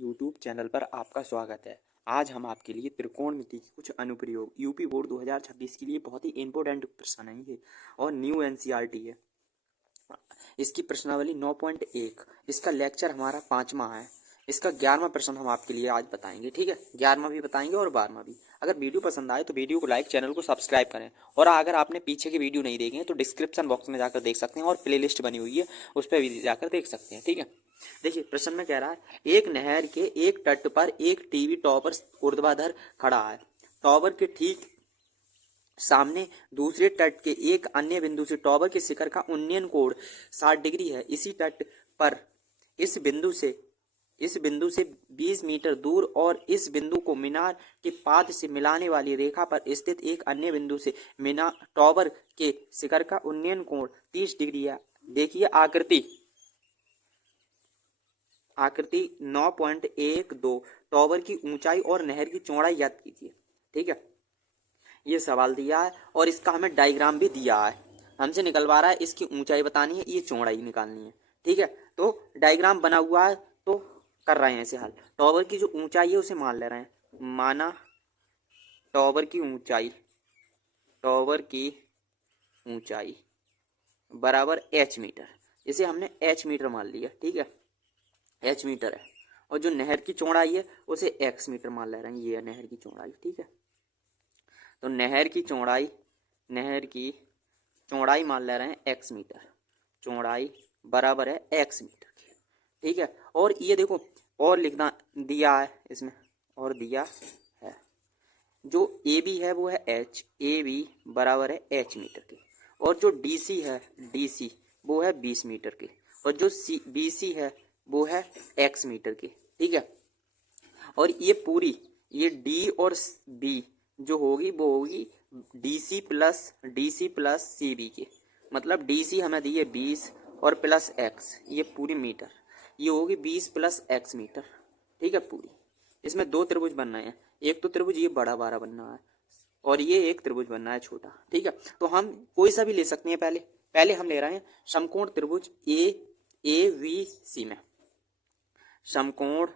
YouTube channel पर आपका स्वागत है। आज हम आपके लिए त्रिकोणमिति की कुछ अनुप्रयोग यूपी बोर्ड 2026 के लिए बहुत ही इंपॉर्टेंट प्रश्न है ये और न्यू एनसीईआरटी है। इसकी प्रश्नावली 9.1, इसका लेक्चर हमारा 5वां है। इसका 11वां प्रश्न हम आपके लिए आज बताएंगे, ठीक है। 11वां भी बताएंगे और 12वां भी। अगर वीडियो पसंद आए तो वीडियो को लाइक, चैनल को सब्सक्राइब करें। और अगर आपने पीछे की वीडियो नहीं देखे हैं तो डिस्क्रिप्शन बॉक्स में जाकर देख सकते हैं और प्लेलिस्ट बनी हुई है उस पर भी जाकर देख सकते हैं, ठीक है। देखिए प्रश्न में कह रहा है, एक नहर के एक तट पर एक टीवी टॉवर ऊर्ध्वाधर खड़ा है। टॉवर के ठीक सामने दूसरे तट के एक अन्य बिंदु से टॉवर के शिखर का उन्नयन कोण 60 डिग्री है। इसी तट पर इस बिंदु से 20 मीटर दूर और इस बिंदु को मीनार के पाद से मिलाने वाली रेखा पर स्थित एक अन्य बिंदु से मीनार टॉवर के शिखर का उन्नयन कोण 30 डिग्री है। देखिए आकृति 9.12 टॉवर की ऊंचाई और नहर की चौड़ाई ज्ञात कीजिए, ठीक है। ये सवाल दिया है और इसका हमें डायग्राम भी दिया है, हमसे निकलवा रहा है। इसकी ऊंचाई बतानी है, ये चौड़ाई निकालनी है, ठीक है। तो डायग्राम बना हुआ है तो कर रहे हैं इसे हल। टॉवर की जो ऊंचाई है उसे मान ले रहे हैं, माना टॉवर की ऊंचाई बराबर h मीटर। इसे हमने h मीटर मान लिया, ठीक है, h मीटर है। और जो नहर की चौड़ाई है उसे x मीटर मान ले रहे हैं, ये है नहर की चौड़ाई, ठीक है। तो नहर की चौड़ाई मान ले रहे हैं x मीटर, चौड़ाई बराबर है x मीटर की, ठीक है। और ये देखो और लिखना दिया है इसमें, और दिया है जो AB है वो है h, AB बराबर है h मीटर की। और जो DC है DC वो है 20 मीटर की। और जो BC है वो है x मीटर की, ठीक है। और ये पूरी ये D और B जो होगी वो होगी DC प्लस CB की। मतलब DC हमें दी है 20 और प्लस x, ये पूरी मीटर, ये होगी 20 प्लस x मीटर, ठीक है पूरी। इसमें दो त्रिभुज बनना है, एक तो त्रिभुज ये बड़ा 12 बनना है और ये एक त्रिभुज बनना है छोटा, ठीक है। तो हम कोई सा भी ले सकते हैं। पहले हम ले रहे हैं समकोण त्रिभुज AVC में, समकोण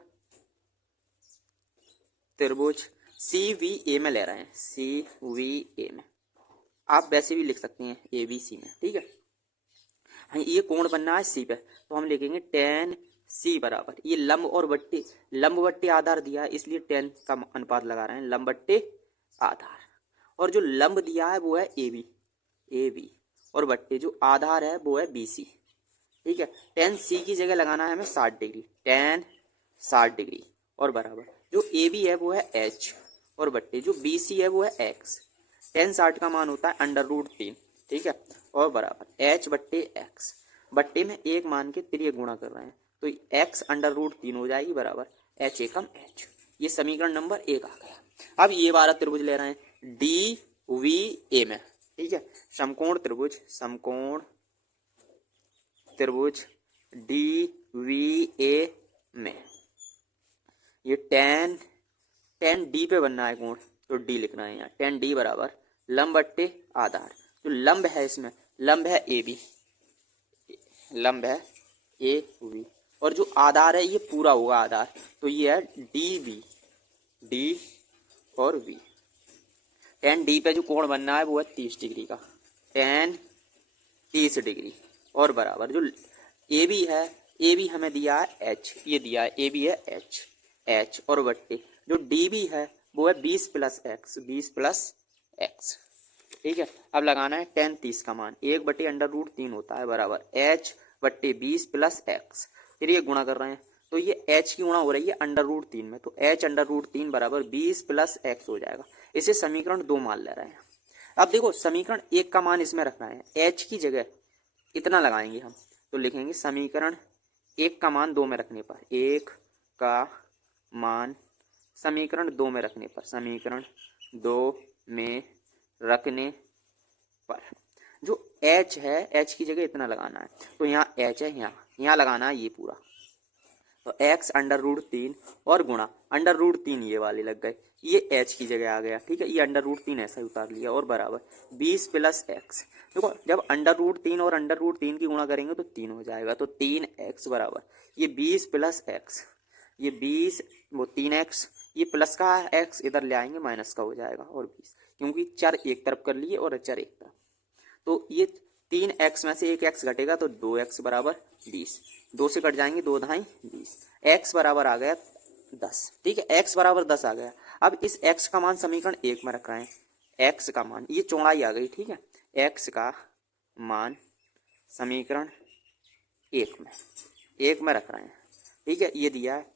त्रिभुज CVA में ले रहे हैं, CVA में। आप वैसे भी लिख सकते हैं ABC में, ठीक है। ये कोण बनना है C पे, तो हम लिखेंगे tan C बराबर, ये लंब और लंब आधार दिया है इसलिए tan का अनुपात लगा रहे हैं, लंब बट्टे आधार। और जो लंब दिया है वो है AB और बट्टे जो आधार है वो है BC, ठीक है। tan C की जगह लगाना है हमें 60 डिग्री, tan 60 डिग्री और बराबर जो AB है वो है H और बट्टे जो BC है वो है x। tan 60 का मान होता है √3, ठीक है, और बराबर h बट्टे x, बट्टे में एक मान के तिर्य गुणा कर रहे हैं तो x √3 हो जाएगी बराबर h एकम h। ये समीकरण नंबर 1 आ गया। अब ये 12 त्रिभुज ले रहे हैं DVA में, ठीक है। समकोण त्रिभुज DVA में ये tan D पे बनना है कोण, तो D लिखना है यहाँ, tan D बराबर लंब बट्टे आधार। जो लंब है इसमें लंब है AB, लंब है AB और जो आधार है ये पूरा होगा आधार, तो ये है DB, D और V। tan D पे जो कोण बनना है वो है 30 डिग्री का, tan 30 डिग्री और बराबर जो AB है, AB हमें दिया है H, ये दिया है AB है H और बट्टे जो DB है वो है 20 प्लस x, ठीक है। अब लगाना है tan 30 का मान, 1/√3 होता है बराबर h बट्टे 20 प्लस x। फिर ये गुणा कर रहे हैं तो ये h की गुणा हो रही है √3 में, तो h √3 बराबर 20 प्लस x हो जाएगा। इसे समीकरण 2 मान ले रहे हैं। अब देखो समीकरण 1 का मान इसमें रखना है, h की जगह इतना लगाएंगे हम, तो लिखेंगे समीकरण 1 का मान 2 में रखने पर, 1 का मान समीकरण 2 में रखने पर, समीकरण 2 में रखने पर जो h है h की जगह इतना लगाना है, तो यहाँ h है, यहाँ लगाना है ये पूरा, तो x √3 और गुणा √3 ये वाले लग गए, ये h की जगह आ गया, ठीक है। ये √3 ऐसा ही उतार लिया और बराबर 20 प्लस x। देखो जब √3 और √3 की गुणा करेंगे तो 3 हो जाएगा, तो 3x बराबर ये 20 प्लस x, ये 20 वो 3x, ये प्लस का x इधर ले आएंगे माइनस का हो जाएगा और 20, क्योंकि चर एक तरफ कर लिए और चर एक तरफ। तो ये 3x में से एक x घटेगा तो 2x बराबर 20, 2 से कट जाएंगे 2 धाई 20, x बराबर आ गया 10। ठीक है, x बराबर 10 आ गया। अब इस x का मान समीकरण 1 में रख रहे हैं। x का मान, ये चौड़ाई आ गई। ठीक है, x का मान समीकरण 1 में रख रहे हैं। ठीक है, ये दिया है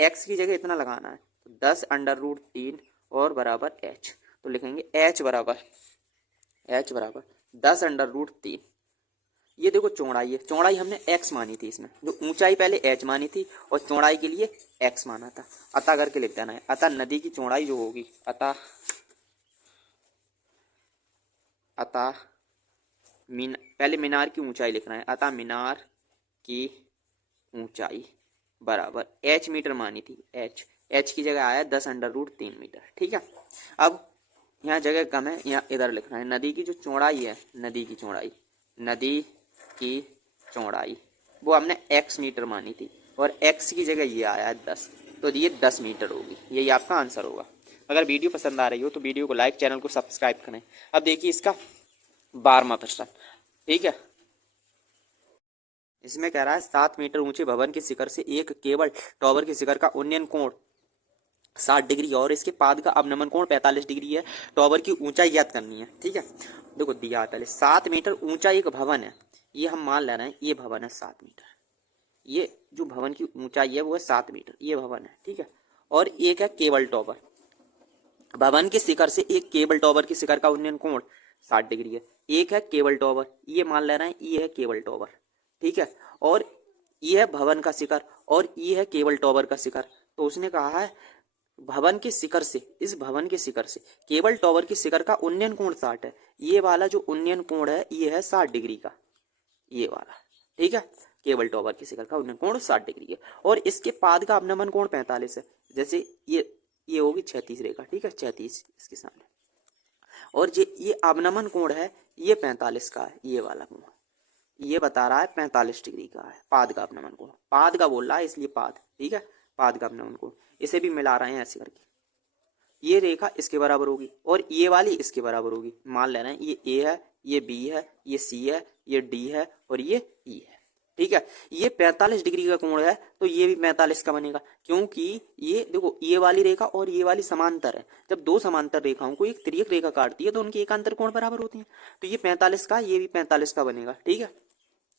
x की जगह इतना लगाना है, तो 10√3 और बराबर h, तो लिखेंगे h बराबर 10√3। ये देखो चौड़ाई है, चौड़ाई हमने x मानी थी इसमें, जो ऊंचाई पहले h मानी थी और चौड़ाई के लिए x माना था। अतः करके लिख देना है। अतः नदी की चौड़ाई जो होगी, अतः पहले मीनार की ऊंचाई लिखना है। अतः मीनार की ऊंचाई बराबर h मीटर मानी थी, h की जगह आया 10√3 मीटर। ठीक है, अब यहाँ जगह कम है, यहाँ इधर लिखना है। नदी की जो चौड़ाई है, नदी की चौड़ाई वो हमने x मीटर मानी थी और x की जगह ये आया है 10, तो ये 10 मीटर होगी। यही आपका आंसर होगा। अगर वीडियो पसंद आ रही हो तो वीडियो को लाइक, चैनल को सब्सक्राइब करें। अब देखिए इसका 12वां प्रश्न। ठीक है, इसमें कह रहा है 7 मीटर ऊंचे भवन के शिखर से एक केबल टॉवर के शिखर का उन्नयन कोण 60 डिग्री और इसके पाद का अवनमन कोण 45 डिग्री है। टॉवर की ऊंचाई ज्ञात करनी है। ठीक है, देखो दिया है पहले 7 मीटर ऊंचा एक भवन है, ये हम मान ले रहे हैं, ये भवन है 7 मीटर, ये जो भवन की ऊंचाई है वो है 7 मीटर, ये भवन है। ठीक है, और एक है केबल टॉवर, भवन के शिखर से एक केबल टॉवर के शिखर का उन्नयन कोण 60 डिग्री है। एक है केबल टॉवर, ये मान ले रहे हैं, ये है केबल टॉवर। ठीक है, और ये है भवन का शिखर और ये है केबल टॉवर का शिखर। तो उसने कहा है भवन के शिखर से, इस भवन के शिखर से केबल टॉवर के शिखर का उन्नयन कोण 60 है। ये वाला जो उन्नयन कोण है ये है 60 डिग्री का, ये वाला। ठीक है, केबल टॉवर के शिखर का उन्नयन कोण 60 डिग्री है और इसके पाद का अवनमन कोण 45 है। जैसे ये होगी 36 रेखा। ठीक है, 36 इसके सामने, और ये अवनमन कोण है ये 45 का है, ये वाला कोण ये बता रहा है 45 डिग्री का है। पाद का अवनमन कोण, पाद का बोल रहा है इसलिए पाद। ठीक है, पाद का अवनमन कोण, इसे भी मिला रहे हैं ऐसे करके। ये रेखा इसके बराबर होगी और ये वाली इसके बराबर होगी। मान ले रहे हैं ये ए है, ये बी है, ये सी है, ये डी है और ये ई है। ठीक है, ये 45 डिग्री का कोण है तो ये भी 45 का बनेगा, क्योंकि ये देखो ये वाली रेखा और ये वाली समांतर है। जब दो समांतर रेखाओं को एक तिर्यक रेखा काटती है तो उनके एकांतर कोण बराबर होते हैं। तो ये 45 का, ये भी 45 का बनेगा। ठीक है,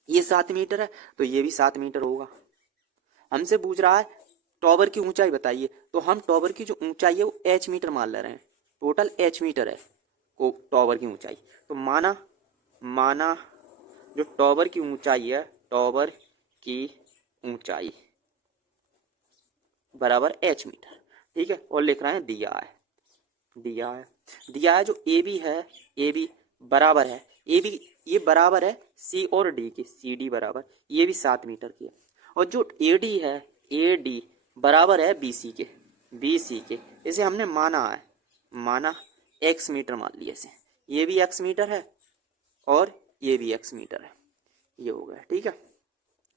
ये 7 मीटर है तो ये भी 7 मीटर होगा। हमसे पूछ रहा है टॉवर की ऊंचाई बताइए, तो हम टॉवर की जो ऊंचाई है वो h मीटर मान ले रहे हैं। टोटल h मीटर है को टॉवर की ऊंचाई। तो माना जो टॉवर की ऊंचाई है, टॉवर की ऊंचाई बराबर h मीटर। ठीक है, और लिख रहे हैं दिया है जो AB है, AB बराबर है, AB ये बराबर है C और D के, CD बराबर ये भी 7 मीटर की है। और जो AD है, AD बराबर है BC के, इसे हमने माना x मीटर मान लिया इसे। ये भी x मीटर है और ये भी x मीटर है, ये हो गया। ठीक है,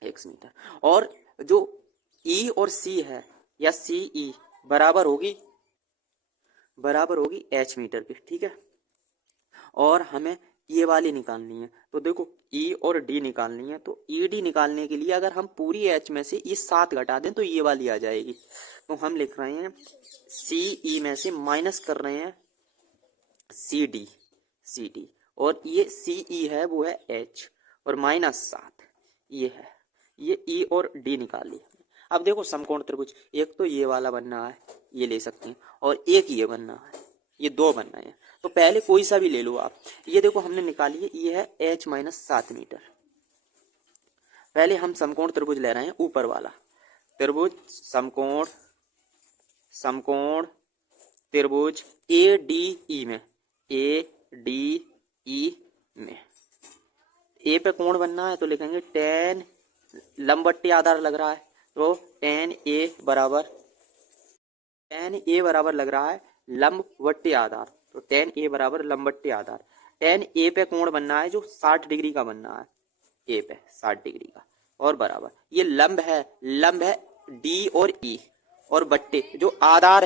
x मीटर। और जो E और C है या CE बराबर होगी h मीटर की। ठीक है, और हमें ये वाली निकालनी है। तो देखो E और D निकालनी है, तो ED निकालने के लिए अगर हम पूरी H में से ये 7 घटा दें तो ये वाली आ जाएगी। तो हम लिख रहे हैं CE में से माइनस कर रहे हैं CD, और ये CE है वो है H और माइनस 7 ये है। ये E और D निकाल लिया। अब देखो समकोण त्रिभुज, एक तो ये वाला बनना है, ये ले सकते हैं, और एक ये बनना है, ये 2 बनना है। तो पहले कोई सा भी ले लो आप। ये देखो हमने निकाली है, ये है h माइनस 7 मीटर। पहले हम समकोण त्रिभुज ले रहे हैं, ऊपर वाला त्रिभुज, समकोण त्रिभुज ADE में, ए पे कोण बनना है तो लिखेंगे tan, लंबवट्टी आधार लग रहा है तो tan A बराबर लग रहा है लंबवट्टी आधार, तो tan A बराबर लंबवट्टी आधार। tan A पे कोण बनना है जो 60 डिग्री का बनना है, A पे 60 डिग्री का, और बराबर ये लंब है डी और ई और बट्टे जो आधार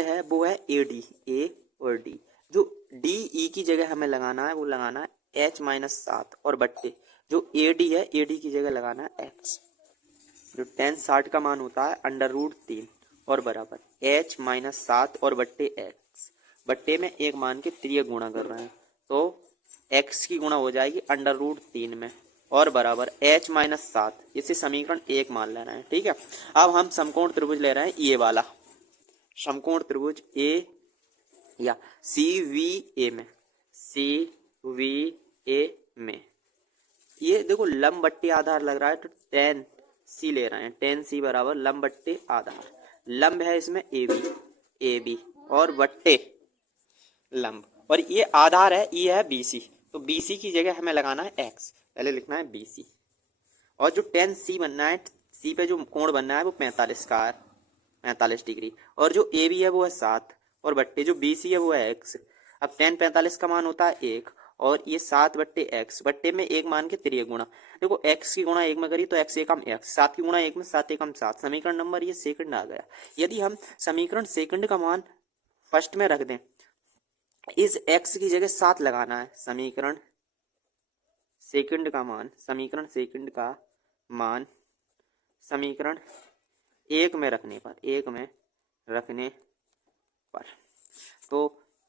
है वो है ए डी, ए और डी। जो डी ई की जगह हमें लगाना है वो लगाना है h-7 और बट्टे जो ए डी है ए डी की जगह लगाना है x। जो tan 60 का मान होता है √3 और बराबर h-7 और बट्टे x। बट्टे में एक मान के त्रिय गुणा कर रहे हैं तो x की गुणा हो जाएगी √3 में और बराबर h-7। इसे समीकरण 1 मान ले रहे हैं। ठीक है, अब हम समकोण त्रिभुज ले रहे हैं ये वाला समकोण त्रिभुज ए या CVA में ये देखो लंब बट्टे आधार लग रहा है तो tan C ले रहे हैं। tan C बराबर लंब बट्टे आधार, लंब है इसमें AB और बट्टे लंब और ये आधार है ये है BC तो BC की जगह हमें लगाना है x, पहले लिखना है BC। और जो tan C बनना है C पे जो कोण बनना है वो 45 का है, 45 डिग्री। और जो AB है वो है 7 और बट्टे जो BC है वो है x। अब tan 45 का मान होता है 1 और ये 7 बट्टे x, बट्टे में एक मान के त्रिय गुणा। देखो x की गुणा 1 में करी तो x एकम x, 7 की गुणा 1 में 7 एकम 7। समीकरण नंबर ये सेकंड आ गया। यदि हम समीकरण सेकंड का मान फर्स्ट में रख दें, इस x की जगह 7 लगाना है। समीकरण सेकंड का मान समीकरण 1 में रखने पर तो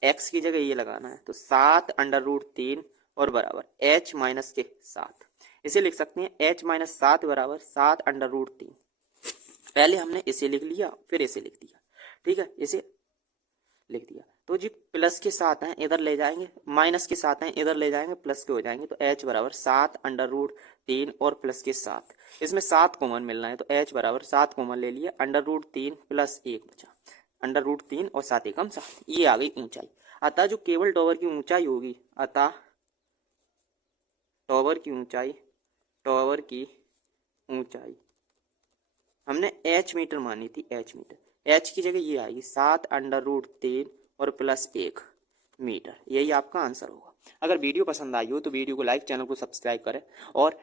x की जगह ये लगाना है तो 7 √3 और बराबर h-7। इसे लिख सकते हैं h-7 बराबर 7 √3। पहले हमने इसे लिख लिया फिर इसे लिख दिया। ठीक है, इसे लिख दिया तो जी प्लस के साथ हैं इधर ले जाएंगे, माइनस के साथ हैं इधर ले जाएंगे, प्लस के हो जाएंगे तो h बराबर 7 √3 और प्लस के 7। इसमें 7 कॉमन मिलना है तो h बराबर 7 कॉमन ले लिया, √3 प्लस 1 बचा, √3 और 7 एकम 7। ये आ गई ऊंचाई। अतः जो केवल टॉवर की ऊंचाई होगी, अतः टॉवर की ऊंचाई हमने h मीटर मानी थी, h मीटर, h की जगह ये आएगी 7 √3 और प्लस 1 मीटर। यही आपका आंसर होगा। अगर वीडियो पसंद आई हो तो वीडियो को लाइक, चैनल को सब्सक्राइब करें और